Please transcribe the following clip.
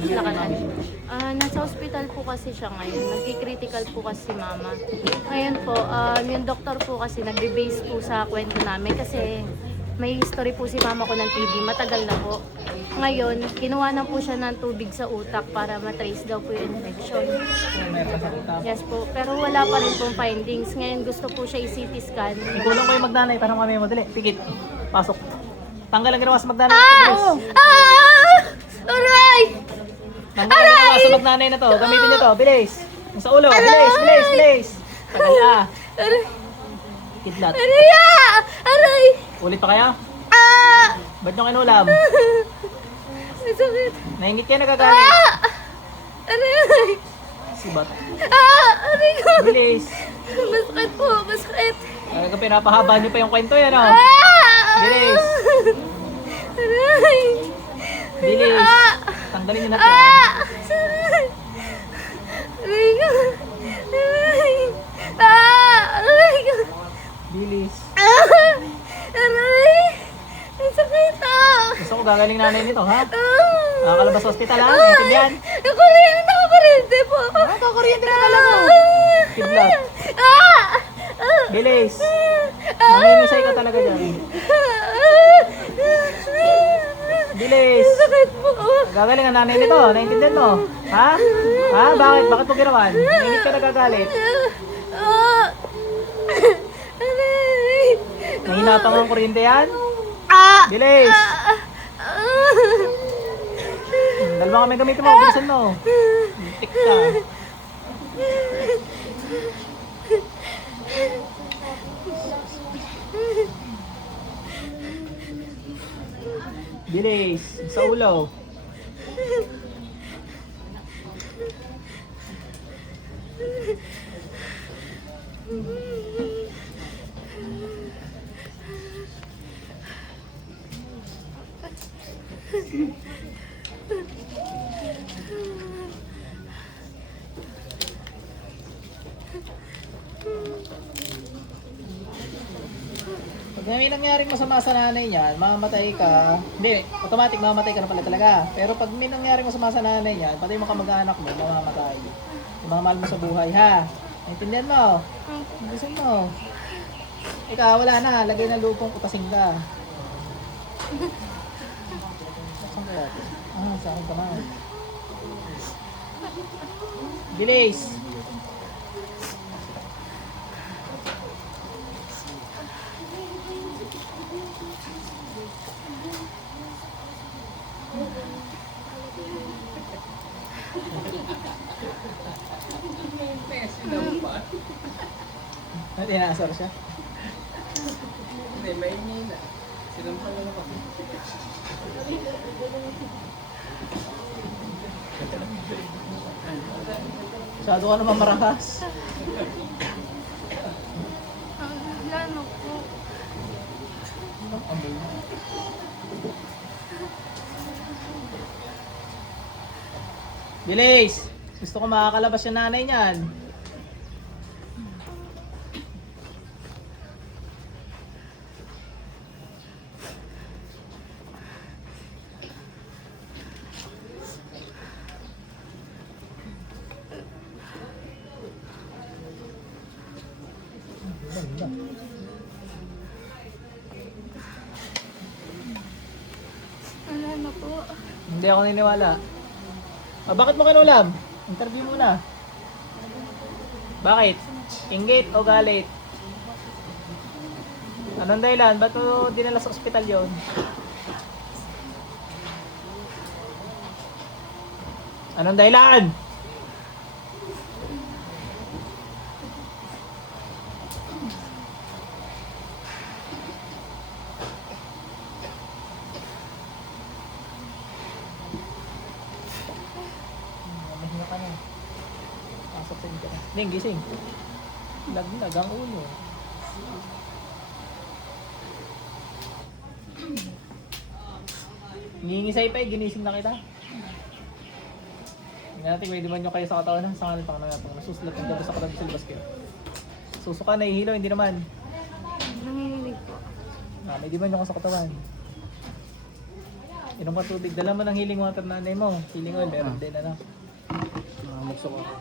Lakalan. Nasa hospital po kasi siya ngayon. Nagki-critical po kasi si mama. Ngayon po, yung doktor po kasi nagbe-base po sa kwento namin kasi may history po si mama ko ng TB. Matagal na po. Ngayon, kinuha na po siya ng tubig sa utak para matrace daw po yung infection. Meron sa utak. Yes po. Pero wala pa rin pong findings. Ngayon gusto po siya i-CT scan. Ikulong ko yung magdanay para mamaya madali. Pikit. Pasok. Tanggal ang ginawa sa magdanay. Aray! Tanggal ang ginawa sa magnanay na to. Gamitin niyo to. Bilis. Yung sa ulo. Bilis, bilis, bilis. Tagal na. Kidlat. Aray! Ulit pa kaya? Ba't nyo kinulam? May sakit. Naingit yan, nagagalit. Aray! Sibat. Aray ko! Bilis. Masakit po, masakit. Talaga pinapahaba niyo pa yung kwento yan, oh. Bilis. Aray! Bilis. Tanggalin niyo na to. Aray! Aray ko! Aray! Aray ko! Bilis. Aray! Ang sakit Gusto ko gagaling nanay nito, ha? Nakakalabas sa ospital, ha? Naintindihan? Nakakuryente po ako. Nakakuryente ka talaga. Kidlat. Bilis. Nangingisay ka talaga dyan. Bilis. Sakit po. Gagaling ang nanay nito. Naintindihan mo? Ha? Ha? Bakit? Bakit mo ginawan? Naingit ka nagagalit. Aray! Nahinatang ang kuryente yan? Bilis. Dalawa kami gamitin mo. Bilisan mo. Tik ka. Bilis. Sa ulo. Pag may nangyaring masama sa nanay niyan, mamamatay ka. Hindi, automatic mamamatay ka na pala talaga. Pero pag may nangyaring masama sa nanay niyan, pati yung mga kamag-anak mo, mamamatay. Yung mga mahal mo sa buhay, ha? Naintindihan mo? Gusto mo? Ikaw, wala na. Lagay ng lupong utasin ka. Saan ka natin? Sa akin ka man. Bilis! Hindi, naasar siya. Hindi, may nina. Sinampal na ako. Masyado ka naman marahas. Lano po. Bilis! Gusto ko makakalabas yung nanay niyan. Wala na po. Hindi ako niniwala. Bakit mo kinulam? Interview muna. Bakit? Inggit o galit? Anong dahilan? Ba't mo dinala sa ospital yon? Anong dahilan? Mahinga ka na. Pasok sa inyo ka na. Ning, gising. Lag ang ulo. Ngingisay pa eh, ginising na kita. Hindi natin, pwede man nyo kayo sa katawan ha? Sa kanil pa ka na itong nasusulat ng gabi sa katawan sa labas kayo. Susuka, nahihilo, hindi naman. Nanginginig po. May di man nyo ka sa katawan. Inom ka tubig. Dala mo ng healing water nanay mo. Healing oil, meron din ano. Nakamuksok ako.